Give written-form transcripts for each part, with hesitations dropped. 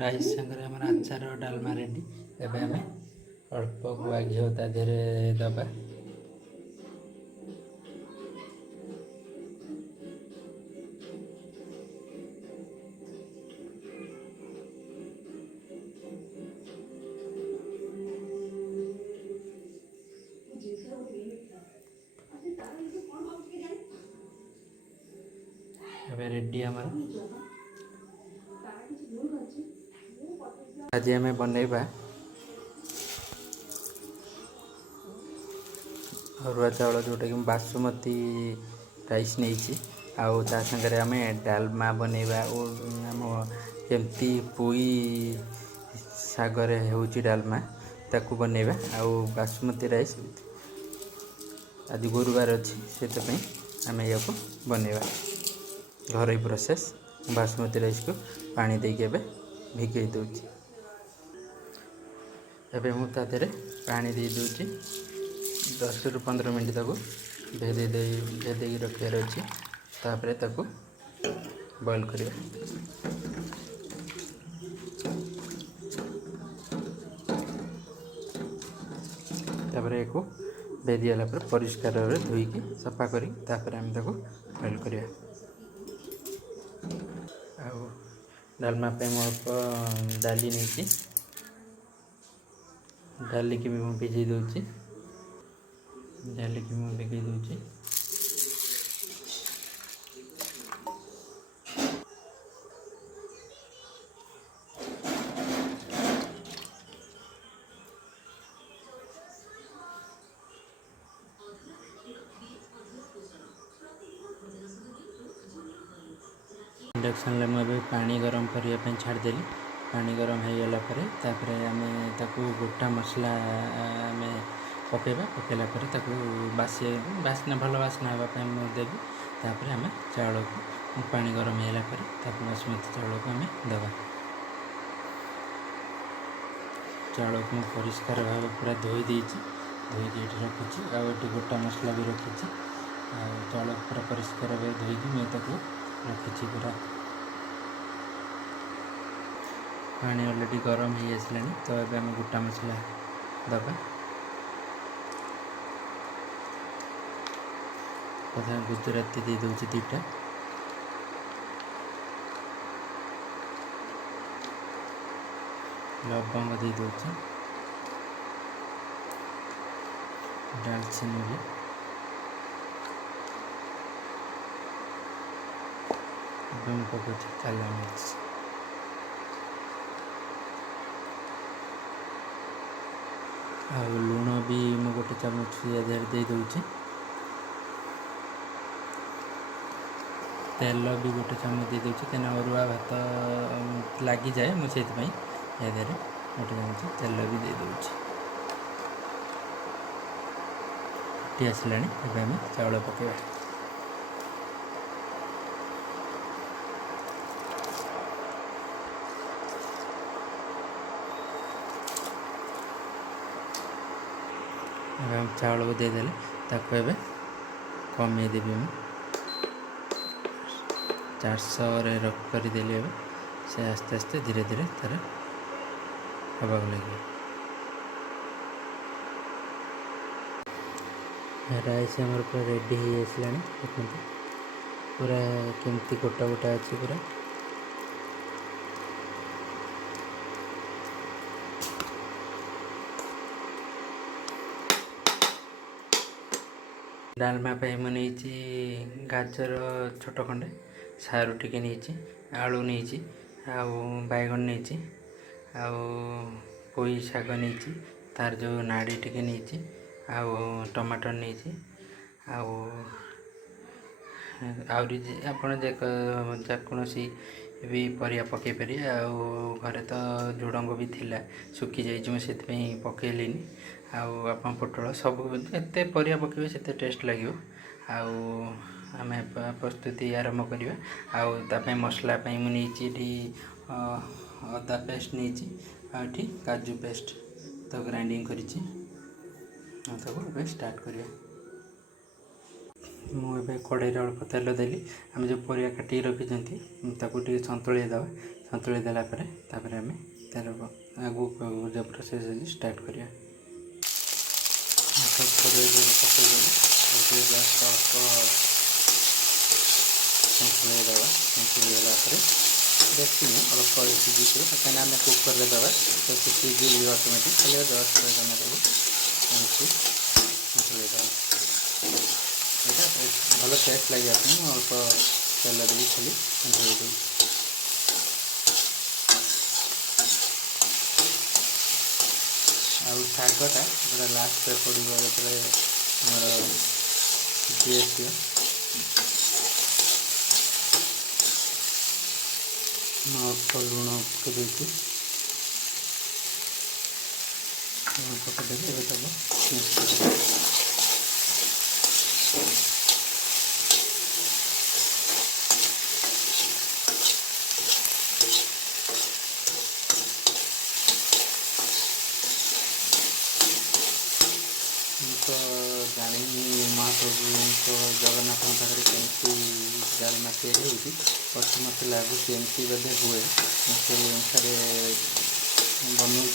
Rice संगे आम आचार डालमा रेडी। एबे आम अल्प गुआ घी ता देहरे दबा। एबे रेडी आमर आज आम बनैबा अरुआ चाउल जोटा कि बासुमती राइस नहीं आउ ता संगे आम डालमा बनैबा आम केमती पोई सागरे होउची डालमा ताकू बनैबा आउ बासुमती राइस आज गुरुवार अच्छी से आम या बनैबा घर प्रोसेस। बासुमती राइस को पानी देके भिगे दूची। एबे मु तादेरे पानी दे दूची 10 ରୁ 15 मिनट तक भेदे रखार अच्छी। तापर ताकू बॉयल करिया। तापर एको भेदियाला पर परिष्कार धोईकी सफा करी तापर आम ताकू बॉयल करिया। आउ डालमा पे मो डाली नहीं डाली की भी मु भिजई दूची। डाली की मु भिगई दूची। इंडक्शन ले मुझे पानी गरम करने छाड़देली। पानी गरम हो गला तापर आम ताकू गोटा मसला आम पकेबा। पकेला ताकू बासना भल बासना हाँपाई देवी। तापर आम चाउल को पानी गरम होगा बासमती चाउल को आम दबा। चाउल को मुझे परिष्कार भाव पूरा धोई देती धोईकी ये रखी आउ गोटा मसला भी रखी। चाउल पूरा परिष्कार भाव धोईकी मुझे रखी पूरा। पानी ऑलरेडी गरम हो आसला तो अब आम गोटा मसला दबा। प्रथम गुजराती दे दूची 2टा। लवंग दे दूची। दालचीनी भी पकाऊ काला मिर्च। आ लुण भी मु गोटे चामच दे दूची। तेल भी गोटे चामच दे दूची क्या अरुआ भात लगी जाए मुझे गोटे चामच तेल भी दे दूची। फुटी आसला आम चाउल पकेबा। हम चाउल को देदेले ताको एबे कमे देवी मु 400 रे रख कर देली। एबे से आस्ते आस्ते धीरे धीरे तार हवा लगे। राइस हमर पूरा रेडी हो आसला। देखते पूरा केमती गोटा गोटा अच्छी पूरा। डालमा पे मुझे गाजर छोट खंडे सारू टिके नहीं आलू नहीं आउ बैगन नहीं आउ पोई शाग नहीं तार जो नाड़ी टिके नहीं आउ टमाटर नहीं आउ आपड़ जेकोसी भी परिया पकई पारे। आउ घरे तो झुडंग भी थिला सुखी जाइए से पकईलिनी। आप पोटल सब एत परिया पकेबे से टेस्ट लगे। आम प्रस्तुति आरंभ करवा। आउ मसला मुझे अदा पेस्ट नहीं काजू पेस्ट तो ग्राइंडिंग कर स्टार्ट करवा। मुझे कड़ाई अल्प तेल देली आम जो परिया काटिक रखी सतुली देवा सतुली देलापर आम तेल आगू जो प्रोसेस स्टार्ट करिया सतुली देवा सतुली देलापर बेसी नहीं अल्प सीझी कहीं आम कुकर में देवा तो सीझी ऑटोमेटिक खाली जस्ट देव सतुली देवा यहाँ भल टेस्ट लगे अल्प तेल देवी खाली सतुली देवी आउ शागटा पूरा लास्ट पड़ो जो आमर सीझी अल्प लुण पकईदेवी पकईदेवी तो जानी महाप्रभु जगन्नाथ पाखे कमी डालमा तैयारी होती मत लगुच एमती बोधे हुए से अनुसार बनाऊँ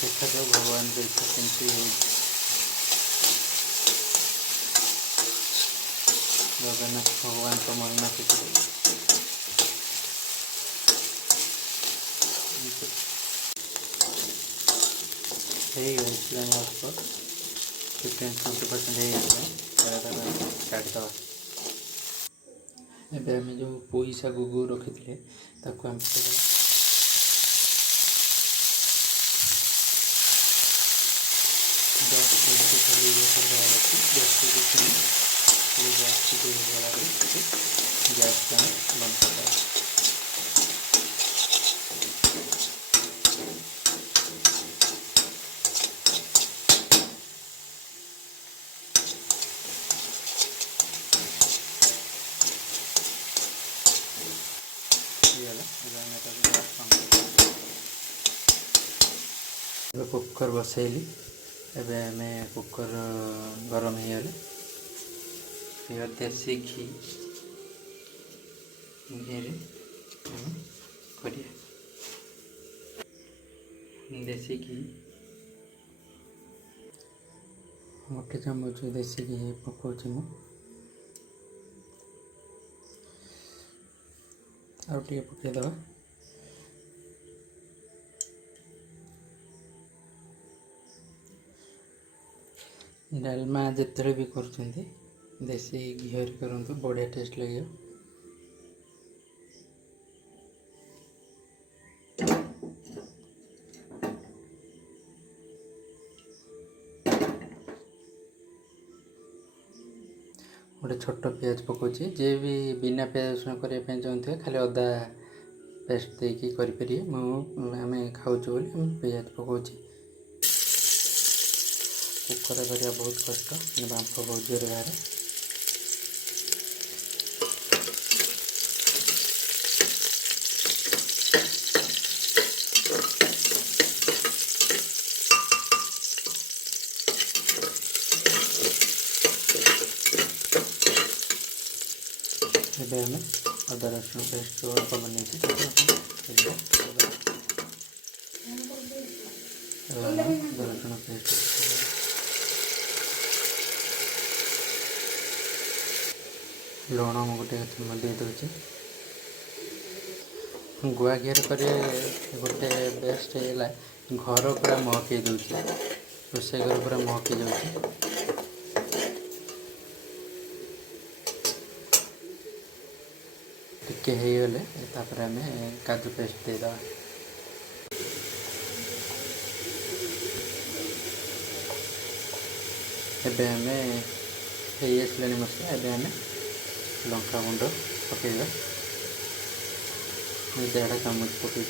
देखा जाओ भगवान इच्छा केमती हो जगन्नाथ भगवान का महिमा के अल्प 15-20% काटिदवा एवं आम जो पोई शाग रखी थे आम गैस बंद कर कुकर बसैली एवं आम कुकर गरम हो गले देसी घी देसी घी गोटे चामच देसी घी पकाऊँ मु आगे पकईदवा डालमा जिते भी कर देसी घी करूँ बढ़िया टेस्ट लगे गोटे छोट पियाज पकाऊँ जे भी बिना पियाज रसुण करने चाहते खाली अदा पेस्ट देकी करें आम खाऊँ पियाज पकाऊँ कुकर करा बहुत कष्ट बांफ बहुत जोर बाहर एवं आम अदा रसुण पेस्ट अल्प बन अदा रसुण पेस्ट लुण गोटे चमच दे दूचे गुआ घी कर गोटे बेस्ट है घर पूरा महकई दूचे रोसे घर पूरा महकई जाऊँगी टिके गले आम काजू पेस्ट देदा एबे आम हो मसला एबे आम लंका गुंड पकईवा 1.5 चामच पकई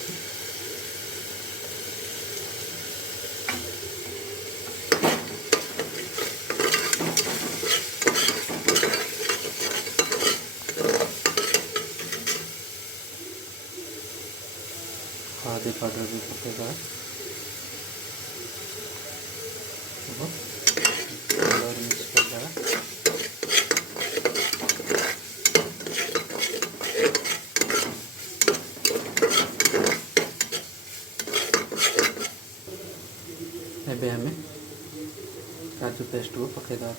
हल्दी पाउडर भी पकईवा मिक्स करदेवा काजू पेस्ट को पकईदेवा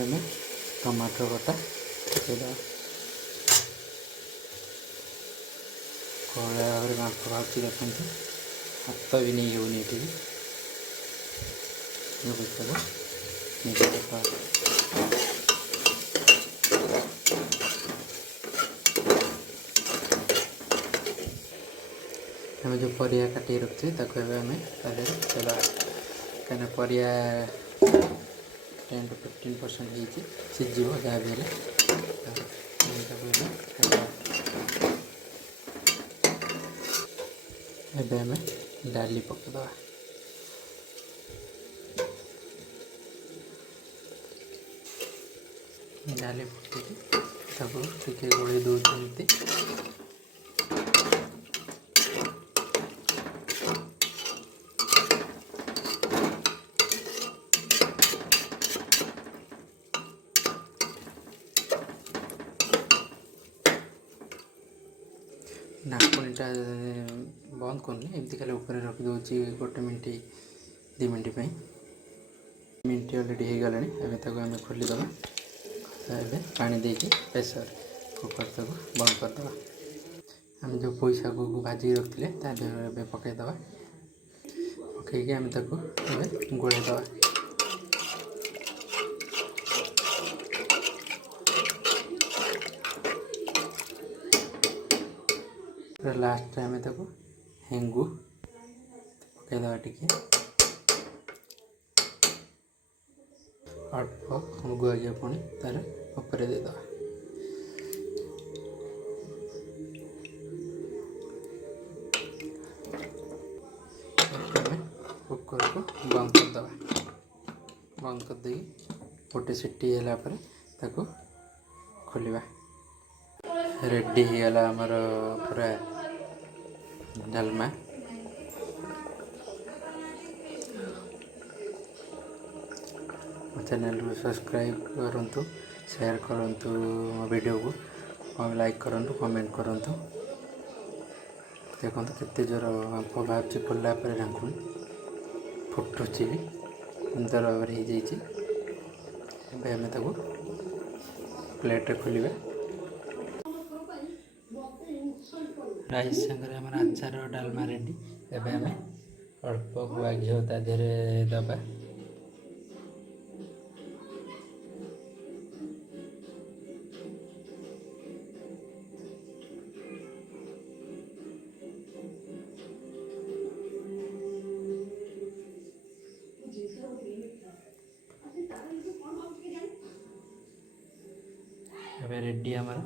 आम टमाटर बटा पकईदेवा कड़ा भाव बांफ बाहर देखते हाथ भी नहीं होनी ये आम जो परिया काटी रखते आम चला कहीं परिया 10 to 15% सीझे जहाँ भी एबे आम डाली पकईदेवा डाली पकईकि गोल दौर नाकुणीटा बंद करनी एमती खाली ऊपर रखिदे गोटे मिनट 2 मिनट मिनट अलरेडी हो गला आम खोलीदे पानी देके प्रेसर कुकर तक बंद करदे आम जो पोई शाग को भाजी रखते तादेह पकईदे पकईकि आम गोलईदे लास्ट आम हेंगु पकईदे टिके अल्प गुआ पुणी तार ऊपर देदेवा कुकर को बंद करदे बंद करदे गोटे सीटी है खोलिबा रेडी होगा आमर पूरा डालमा चैनल को सब्सक्राइब करूँ शेयर करूँ मो वीडियो को लाइक करूँ कमेंट करूँ देखो केते जोर बांफ बाहर खोलला ढांकुणी फुटुची भी सुंदर भाव हो प्लेट खोलिबा राइस संगे आम आचार डालमा रेडी एबे आम अल्प गुआ घी तादेह दबा रेडी आमर